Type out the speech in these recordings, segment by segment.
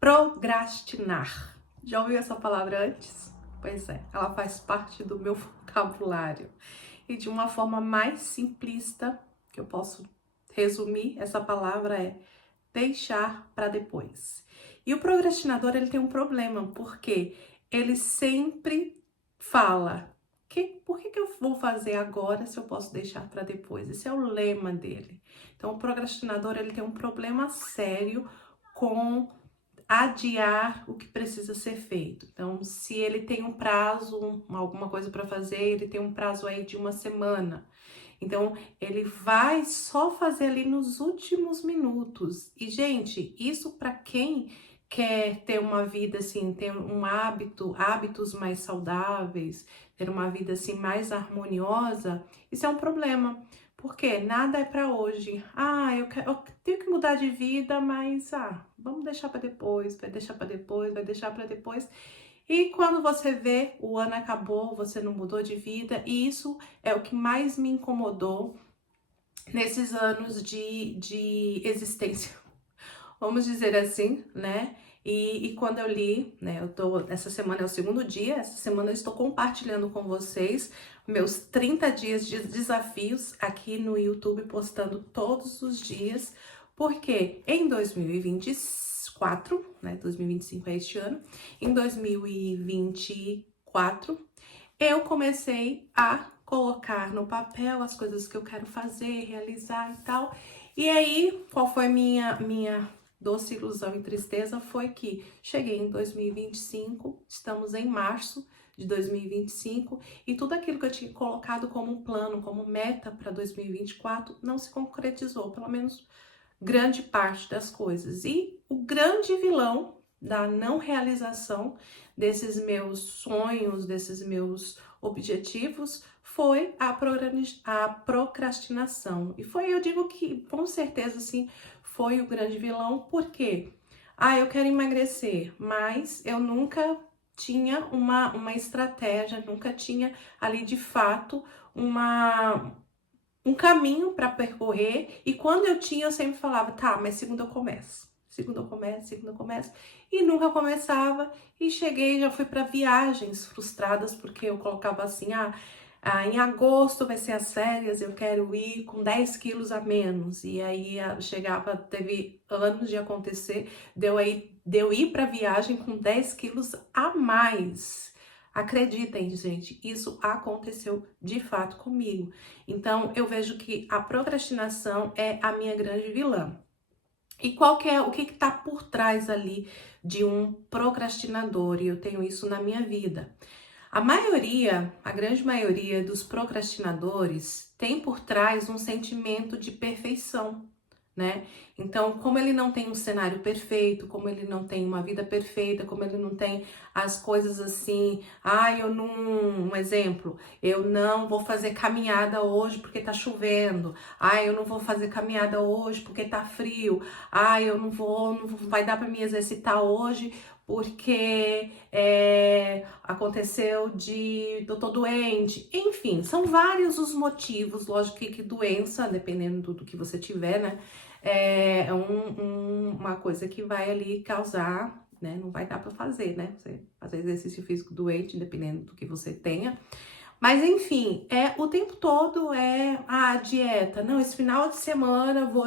Procrastinar. Já ouviu essa palavra antes? Pois é, ela faz parte do meu vocabulário. E de uma forma mais simplista, que eu posso resumir, essa palavra é deixar para depois. E o procrastinador, ele tem um problema, porque ele sempre fala: por que eu vou fazer agora se eu posso deixar para depois? Esse é o lema dele. Então, o procrastinador, ele tem um problema sério com adiar o que precisa ser feito. Então, se ele tem um prazo, alguma coisa para fazer, ele tem um prazo aí de uma semana. Então, ele vai só fazer ali nos últimos minutos. E, gente, isso para quem quer ter uma vida assim, ter um hábitos mais saudáveis, ter uma vida assim mais harmoniosa, isso é um problema. Porque nada é para hoje. Eu tenho que mudar de vida, mas vamos deixar para depois, vai deixar para depois, vai deixar para depois. E quando você vê, o ano acabou, você não mudou de vida, e isso é o que mais me incomodou nesses anos de existência, vamos dizer assim, né? E quando eu li, né, essa semana é o segundo dia, essa semana eu estou compartilhando com vocês meus 30 dias de desafios aqui no YouTube, postando todos os dias, porque em 2024, né, 2025 é este ano, em 2024, eu comecei a colocar no papel as coisas que eu quero fazer, realizar e tal. E aí, qual foi minha doce ilusão e tristeza? Foi que cheguei em 2025, estamos em março de 2025, e tudo aquilo que eu tinha colocado como plano, como meta para 2024, não se concretizou, pelo menos grande parte das coisas. E o grande vilão da não realização desses meus sonhos, desses meus objetivos, foi a procrastinação. E foi, eu digo que com certeza, sim, foi o grande vilão, porque eu quero emagrecer, mas eu nunca tinha uma estratégia, nunca tinha ali de fato um caminho para percorrer, e quando eu tinha, eu sempre falava, tá, mas segunda eu começo. Segunda eu começo, e nunca começava, e cheguei, já fui para viagens frustradas, porque eu colocava assim, em agosto vai ser as férias, eu quero ir com 10 quilos a menos, e aí chegava, teve anos de acontecer, deu ir para viagem com 10 quilos a mais. Acreditem, gente, isso aconteceu de fato comigo. Então, eu vejo que a procrastinação é a minha grande vilã. E o que está por trás ali de um procrastinador? E eu tenho isso na minha vida. A grande maioria dos procrastinadores tem por trás um sentimento de perfeição, né? Então, como ele não tem um cenário perfeito, como ele não tem uma vida perfeita, como ele não tem as coisas assim, um exemplo, eu não vou fazer caminhada hoje porque tá chovendo, eu não vou fazer caminhada hoje porque tá frio, não vai dar para me exercitar hoje porque aconteceu eu tô doente, enfim, são vários os motivos, lógico que doença, dependendo do que você tiver, né, uma coisa que vai ali causar, né, não vai dar para fazer, né, você fazer exercício físico doente, dependendo do que você tenha, mas enfim, o tempo todo a dieta, não, esse final de semana vou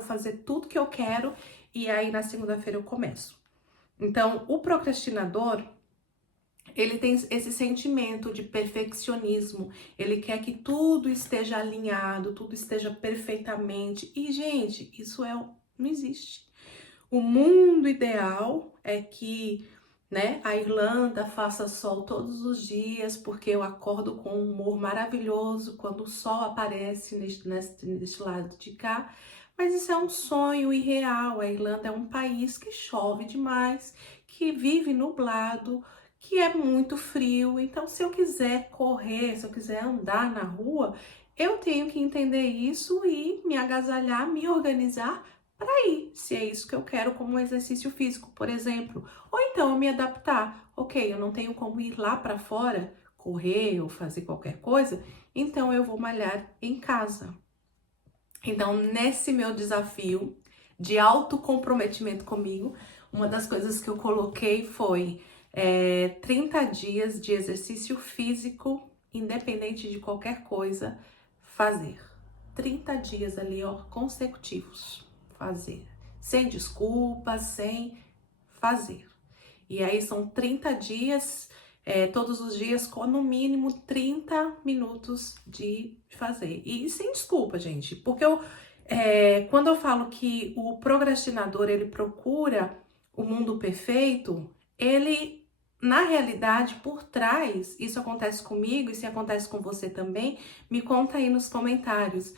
fazer tudo que eu quero, e aí na segunda-feira eu começo. Então, o procrastinador, ele tem esse sentimento de perfeccionismo, ele quer que tudo esteja alinhado, tudo esteja perfeitamente. E, gente, não existe. O mundo ideal é que, né, a Irlanda faça sol todos os dias, porque eu acordo com um humor maravilhoso quando o sol aparece neste lado de cá. Mas isso é um sonho irreal. A Irlanda é um país que chove demais, que vive nublado, que é muito frio. Então, se eu quiser correr, se eu quiser andar na rua, eu tenho que entender isso e me agasalhar, me organizar para ir, se é isso que eu quero como um exercício físico, por exemplo. Ou então eu me adaptar. Ok, eu não tenho como ir lá para fora, correr ou fazer qualquer coisa, então eu vou malhar em casa. Então, nesse meu desafio de autocomprometimento comigo, uma das coisas que eu coloquei foi 30 dias de exercício físico, independente de qualquer coisa, fazer. 30 dias ali, ó, consecutivos, fazer. Sem desculpas, sem fazer. E aí são 30 dias, todos os dias, com no mínimo 30 minutos de fazer. E sem desculpa, gente, porque quando eu falo que o procrastinador, ele procura o mundo perfeito, ele, na realidade, por trás, isso acontece comigo, isso acontece com você também, me conta aí nos comentários.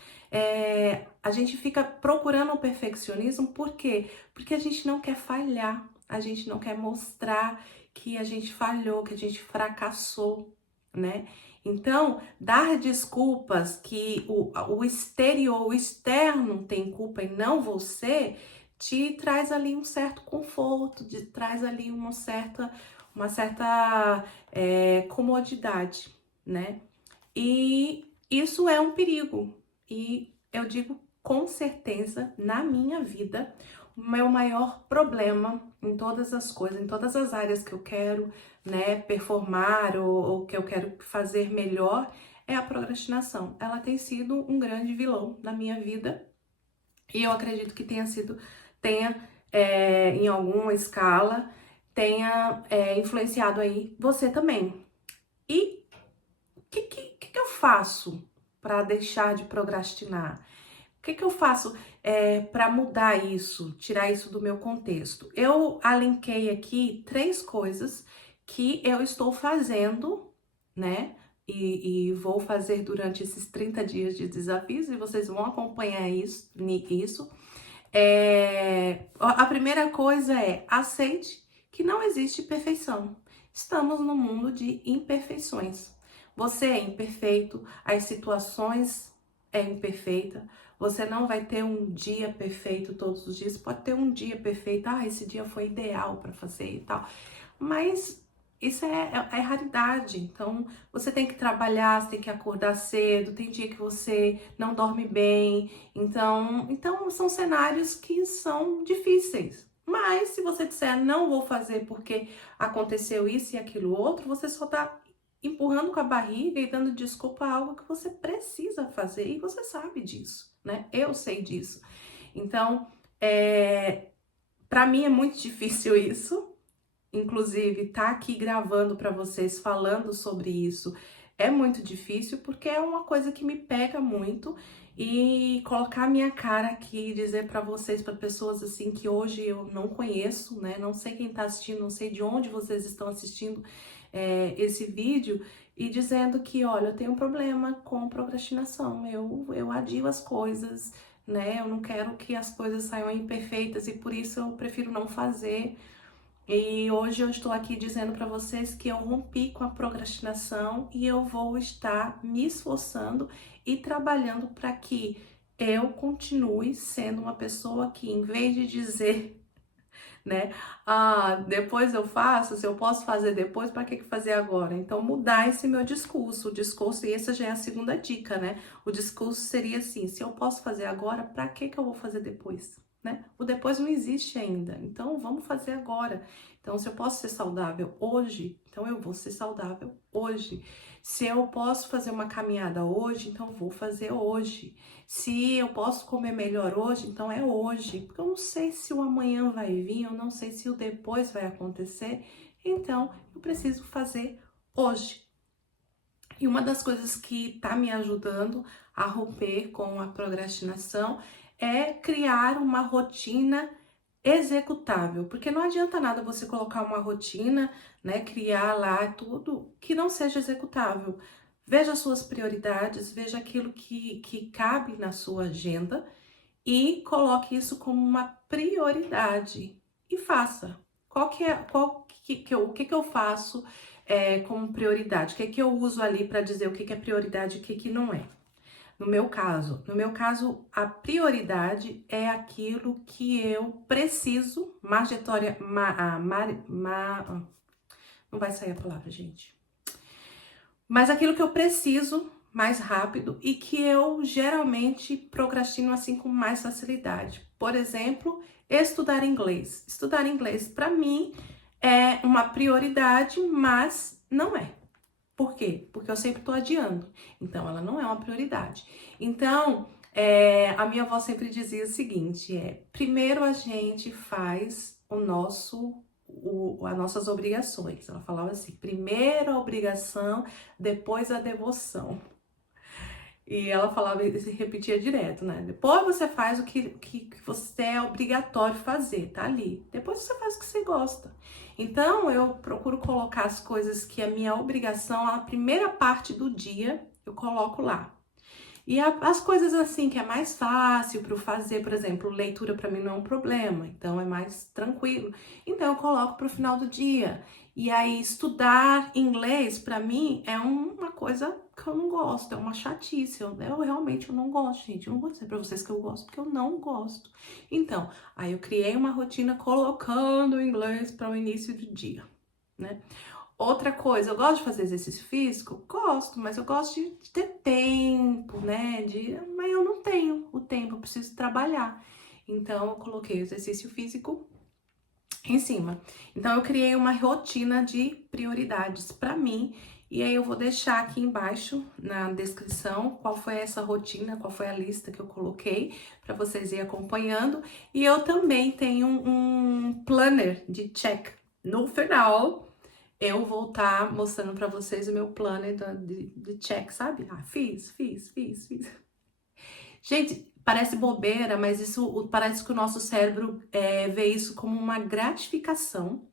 A gente fica procurando o perfeccionismo, por quê? Porque a gente não quer falhar, a gente não quer mostrar que a gente falhou, que a gente fracassou, né? Então, dar desculpas que o exterior, o externo tem culpa e não você, te traz ali um certo conforto, te traz ali uma certa comodidade, né? E isso é um perigo. E eu digo com certeza, na minha vida, o meu maior problema em todas as coisas, em todas as áreas que eu quero, né, performar ou que eu quero fazer melhor, é a procrastinação. Ela tem sido um grande vilão na minha vida e eu acredito que em alguma escala, tenha influenciado aí você também. E o que eu faço para deixar de procrastinar? O que eu faço para mudar isso, tirar isso do meu contexto? Eu alinquei aqui 3 coisas que eu estou fazendo, né? E vou fazer durante esses 30 dias de desafios e vocês vão acompanhar isso. A primeira coisa é aceite que não existe perfeição. Estamos no mundo de imperfeições. Você é imperfeito, as situações é imperfeita. Você não vai ter um dia perfeito todos os dias. Pode ter um dia perfeito. Esse dia foi ideal para fazer e tal. Mas isso é raridade. Então, você tem que trabalhar, você tem que acordar cedo. Tem dia que você não dorme bem. Então são cenários que são difíceis. Mas se você disser não vou fazer porque aconteceu isso e aquilo outro, você só tá empurrando com a barriga e dando desculpa a algo que você precisa fazer e você sabe disso, né? Eu sei disso. Então, para mim é muito difícil isso. Inclusive, tá aqui gravando para vocês falando sobre isso é muito difícil porque é uma coisa que me pega muito e colocar a minha cara aqui e dizer para vocês, para pessoas assim que hoje eu não conheço, né? Não sei quem tá assistindo, não sei de onde vocês estão assistindo esse vídeo e dizendo que, olha, eu tenho um problema com procrastinação, eu adio as coisas, né? Eu não quero que as coisas saiam imperfeitas e por isso eu prefiro não fazer. E hoje eu estou aqui dizendo para vocês que eu rompi com a procrastinação e eu vou estar me esforçando e trabalhando para que eu continue sendo uma pessoa que, em vez de dizer, né, depois eu faço, se eu posso fazer depois, para que fazer agora? Então, mudar esse meu discurso. O discurso, e essa já é a segunda dica, né? O discurso seria assim: se eu posso fazer agora, para que eu vou fazer depois? Né? O depois não existe ainda, então vamos fazer agora. Então, se eu posso ser saudável hoje, então eu vou ser saudável hoje. Se eu posso fazer uma caminhada hoje, então vou fazer hoje. Se eu posso comer melhor hoje, então é hoje. Porque eu não sei se o amanhã vai vir, eu não sei se o depois vai acontecer, então eu preciso fazer hoje. E uma das coisas que tá me ajudando a romper com a procrastinação é criar uma rotina executável, porque não adianta nada você colocar uma rotina, né, criar lá tudo que não seja executável. Veja as suas prioridades, veja aquilo que cabe na sua agenda e coloque isso como uma prioridade e faça. O que eu faço como prioridade? O que eu uso ali para dizer o que é prioridade e o que não é? No meu caso, a prioridade é aquilo que eu preciso, não vai sair a palavra, gente. Mas aquilo que eu preciso mais rápido e que eu geralmente procrastino assim com mais facilidade. Por exemplo, estudar inglês. Estudar inglês para mim é uma prioridade, mas não é. Por quê? Porque eu sempre estou adiando. Então, ela não é uma prioridade. Então, a minha avó sempre dizia o seguinte: primeiro a gente faz as nossas obrigações. Ela falava assim: primeiro a obrigação, depois a devoção. E ela falava e se repetia direto, né? Depois você faz o que você é obrigatório fazer, tá ali. Depois você faz o que você gosta. Então, eu procuro colocar as coisas que é minha obrigação, a primeira parte do dia, eu coloco lá. E as coisas assim que é mais fácil para eu fazer, por exemplo, leitura para mim não é um problema, então é mais tranquilo. Então eu coloco para o final do dia. E aí estudar inglês para mim é uma coisa que eu não gosto, é uma chatice. Eu realmente não gosto, gente. Eu não vou dizer para vocês que eu gosto, porque eu não gosto. Então, aí eu criei uma rotina colocando o inglês para o início do dia, né? Outra coisa, eu gosto de fazer exercício físico? Gosto, mas eu gosto de ter tempo, né? Mas eu não tenho o tempo, eu preciso trabalhar. Então, eu coloquei o exercício físico em cima. Então, eu criei uma rotina de prioridades para mim. E aí, eu vou deixar aqui embaixo na descrição qual foi essa rotina, qual foi a lista que eu coloquei para vocês irem acompanhando. E eu também tenho um planner de check no final. Eu vou estar mostrando para vocês o meu planner de check, sabe? Ah, fiz. Gente, parece bobeira, mas isso parece que o nosso cérebro vê isso como uma gratificação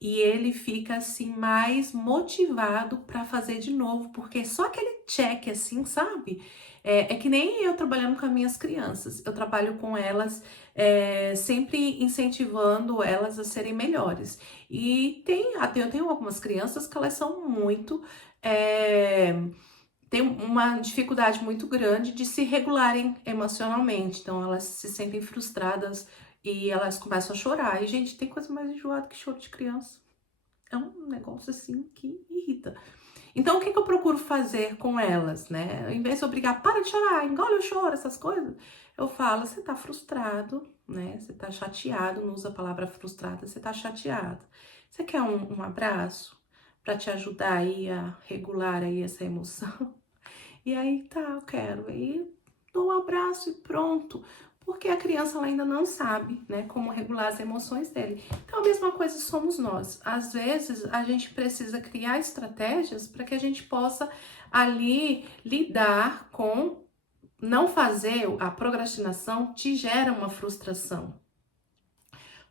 e ele fica assim mais motivado para fazer de novo, porque só aquele check assim, sabe? É que nem eu trabalhando com as minhas crianças, eu trabalho com elas sempre incentivando elas a serem melhores. E eu tenho algumas crianças que elas são muito têm uma dificuldade muito grande de se regularem emocionalmente. Então, elas se sentem frustradas e elas começam a chorar. E, gente, tem coisa mais enjoada que choro de criança. É um negócio assim que irrita. Então, o que eu procuro fazer com elas, né? Em vez de obrigar, para de chorar, engole o choro, essas coisas, eu falo, você tá frustrado, né? Você tá chateado, não usa a palavra frustrada, você tá chateado. Você quer um abraço para te ajudar aí a regular aí essa emoção? E aí, tá, eu quero. E dou um abraço e pronto. Porque a criança ela ainda não sabe, né, como regular as emoções dele. Então, a mesma coisa somos nós. Às vezes, a gente precisa criar estratégias para que a gente possa ali lidar com não fazer a procrastinação te gera uma frustração.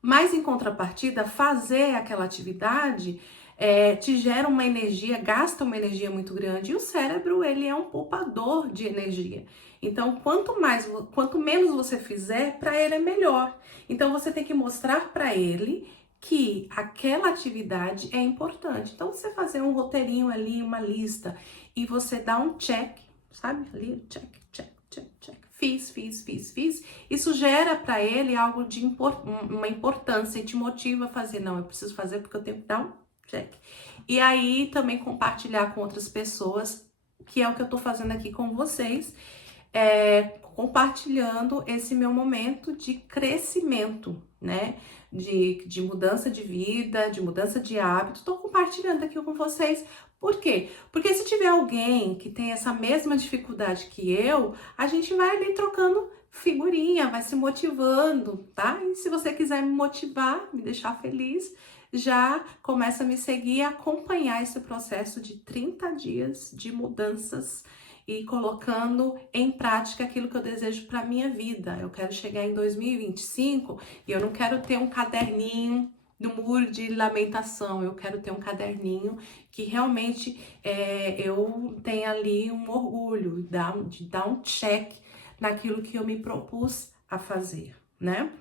Mas em contrapartida, fazer aquela atividade te gera uma energia, gasta uma energia muito grande. E o cérebro, ele é um poupador de energia. Então, quanto menos você fizer, para ele é melhor. Então, você tem que mostrar para ele que aquela atividade é importante. Então, você fazer um roteirinho ali, uma lista, e você dá um check, sabe? Ali, check, check, check, check. Fiz. Isso gera para ele algo de uma importância e te motiva a fazer. Não, eu preciso fazer porque eu tenho que dar um check. E aí também compartilhar com outras pessoas, que é o que eu tô fazendo aqui com vocês, compartilhando esse meu momento de crescimento, né? De mudança de vida, de mudança de hábito. Tô compartilhando aqui com vocês. Por quê? Porque se tiver alguém que tem essa mesma dificuldade que eu, a gente vai ali trocando figurinha, vai se motivando, tá? E se você quiser me motivar, me deixar feliz, já começa a me seguir e acompanhar esse processo de 30 dias de mudanças e colocando em prática aquilo que eu desejo para minha vida. Eu quero chegar em 2025 e eu não quero ter um caderninho no muro de lamentação, eu quero ter um caderninho que realmente eu tenha ali um orgulho de dar um check naquilo que eu me propus a fazer, né?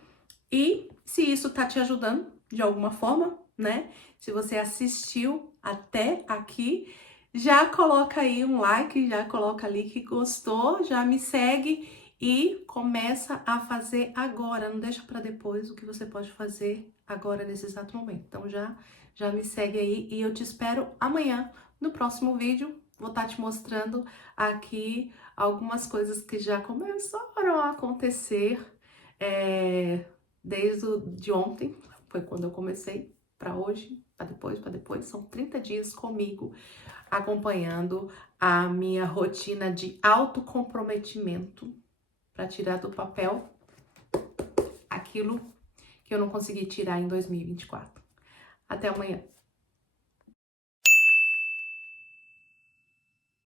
E se isso tá te ajudando de alguma forma, né? Se você assistiu até aqui, já coloca aí um like, já coloca ali que gostou, já me segue e começa a fazer agora. Não deixa para depois o que você pode fazer agora nesse exato momento. Então já me segue aí e eu te espero amanhã no próximo vídeo. vou estar te mostrando aqui algumas coisas que já começaram a acontecer desde de ontem, foi quando eu comecei, para hoje, para depois, são 30 dias comigo, acompanhando a minha rotina de autocomprometimento para tirar do papel aquilo que eu não consegui tirar em 2024. Até amanhã.